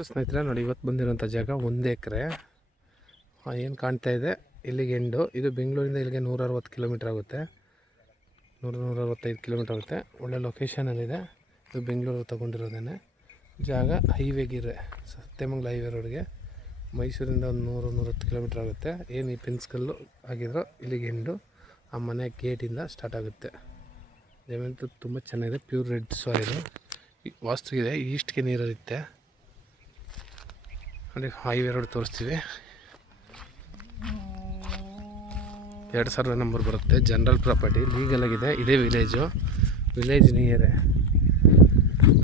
So ಸ್ನೇಹಿತರೆ ನೋಡಿ, ಇವತ್ತು ಬಂದಿರೋಂಥ ಜಾಗ 1 ಎಕರೆ. ಏನು ಕಾಣ್ತಾ ಇದೆ ಇಲ್ಲಿಗೆ ಎಂಡು. ಇದು ಬೆಂಗಳೂರಿಂದ ಇಲ್ಲಿಗೆ 160 ಕಿಲೋಮೀಟ್ರ್ ಆಗುತ್ತೆ, 165 ಕಿಲೋಮೀಟ್ರ್ ಆಗುತ್ತೆ. ಒಳ್ಳೆ ಲೊಕೇಶನಲ್ಲಿದೆ. ಇದು ಬೆಂಗಳೂರು ತೊಗೊಂಡಿರೋದೇನೆ ಜಾಗ. ಹೈವೇಗಿರೆ, ಸತ್ಯಮಂಗಲ ಹೈವೇ ರೋಡ್ಗೆ. ಮೈಸೂರಿಂದ ಒಂದು 110 ಕಿಲೋಮೀಟ್ರ್ ಆಗುತ್ತೆ. ಏನು ಈ ಪೆನ್ಸ್ಕಲ್ಲು ಆಗಿರೋ ಇಲ್ಲಿಗೆ ಎಂಡು. ಆ ಮನೆ ಗೇಟಿಂದ ಸ್ಟಾರ್ಟ್ ಆಗುತ್ತೆ. ಜಮೀನು ತುಂಬ ಚೆನ್ನಾಗಿದೆ, ಪ್ಯೂರ್ ರೆಡ್ ಸಾಯಿಲು. ವಾಸ್ತು ಇದೆ, ಈಸ್ಟ್ಗೆ ನೀರಿರುತ್ತೆ. ಅಲ್ಲಿ ಹೈವೇ ರೋಡ್ ತೋರಿಸ್ತೀವಿ. 2000 ನಂಬರ್ ಬರುತ್ತೆ. ಜನರಲ್ ಪ್ರಾಪರ್ಟಿ, ಲೀಗಲ್ ಆಗಿದೆ. ಇದೇ ವಿಲೇಜ್ ನಿಯರೇ.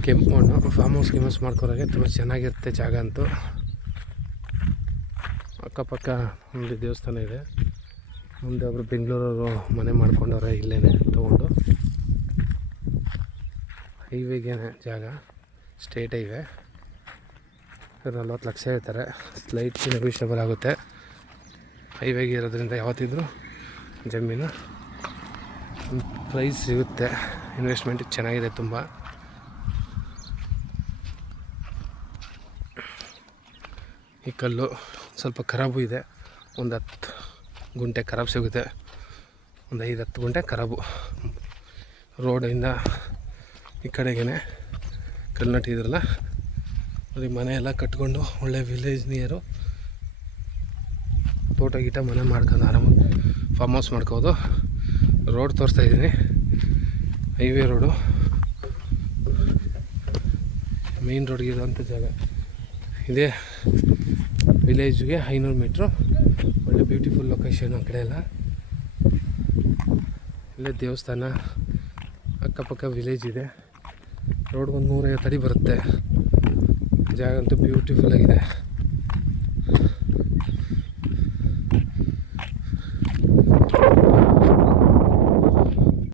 ಕೆಂಪು ಮಣ್ಣು, ಫಾರ್ಮ್ ಹೌಸ್ ಮಾಡ್ಕೊಳೋಕ್ಕೆ ತುಂಬ ಚೆನ್ನಾಗಿರುತ್ತೆ ಜಾಗ ಅಂತೂ. ಅಕ್ಕಪಕ್ಕ ಒಂದು ದೇವಸ್ಥಾನ ಇದೆ. ಮುಂದೆ ಒಬ್ಬರು ಬೆಂಗಳೂರವರು ಮನೆ ಮಾಡ್ಕೊಂಡವ್ರೆ ಇಲ್ಲೇ ತೊಗೊಂಡು. ಹೈವೇಗೇನೆ ಜಾಗ, ಸ್ಟೇಟ್ ಹೈವೇ. 40 ಲಕ್ಷ ಹೇಳ್ತಾರೆ. ಸ್ಲೈಟ್ ನೆಗೋಷಿಯಬಲ್ ಆಗುತ್ತೆ. ಹೈವೇಗೆ ಇರೋದ್ರಿಂದ ಯಾವತ್ತಿದ್ರೂ ಜಮೀನು ಪ್ರೈಸ್ ಸಿಗುತ್ತೆ. ಇನ್ವೆಸ್ಟ್ಮೆಂಟ್ ಚೆನ್ನಾಗಿದೆ ತುಂಬ. ಈ ಕಲ್ಲು ಸ್ವಲ್ಪ ಖರಾಬು ಇದೆ. ಒಂದು 10 ಗುಂಟೆ ಖರಾಬು ಸಿಗುತ್ತೆ, ಒಂದು 5-10 ಗುಂಟೆ ಖರಾಬು. ರೋಡಿಂದ ಈ ಕಡೆಗೇ ಕಲ್ಲು ನಟ್ಟಿದ್ರಲ್ಲ, ಅಲ್ಲಿ ಮನೆ ಎಲ್ಲ ಕಟ್ಕೊಂಡು ಒಳ್ಳೆ ವಿಲೇಜ್ ನಿಯರು ತೋಟ ಗೀಟ ಮನೆ ಮಾಡ್ಕೊಂಡು ಆರಾಮಾಗಿ ಫಾರ್ಮ್ ಹೌಸ್ ಮಾಡ್ಕೋದು. ರೋಡ್ ತೋರಿಸ್ತಾಯಿದ್ದೀನಿ, ಹೈವೇ ರೋಡು, ಮೇನ್ ರೋಡ್ಗೆ ಇರೋಂಥ ಜಾಗ. ಇದೇ ವಿಲೇಜ್ಗೆ 500 ಮೀಟ್ರು. ಒಳ್ಳೆ ಬ್ಯೂಟಿಫುಲ್ ಲೊಕೇಶನ್. ಆ ಕಡೆ ಎಲ್ಲ ಇಲ್ಲೇ ದೇವಸ್ಥಾನ, ಅಕ್ಕಪಕ್ಕ ವಿಲೇಜ್ ಇದೆ. ರೋಡ್ಗೆ ಒಂದು 150 ಅಡಿ ಬರುತ್ತೆ. ಜಾಗ ಅಂತೂ ಬ್ಯೂಟಿಫುಲ್ ಆಗಿದೆ.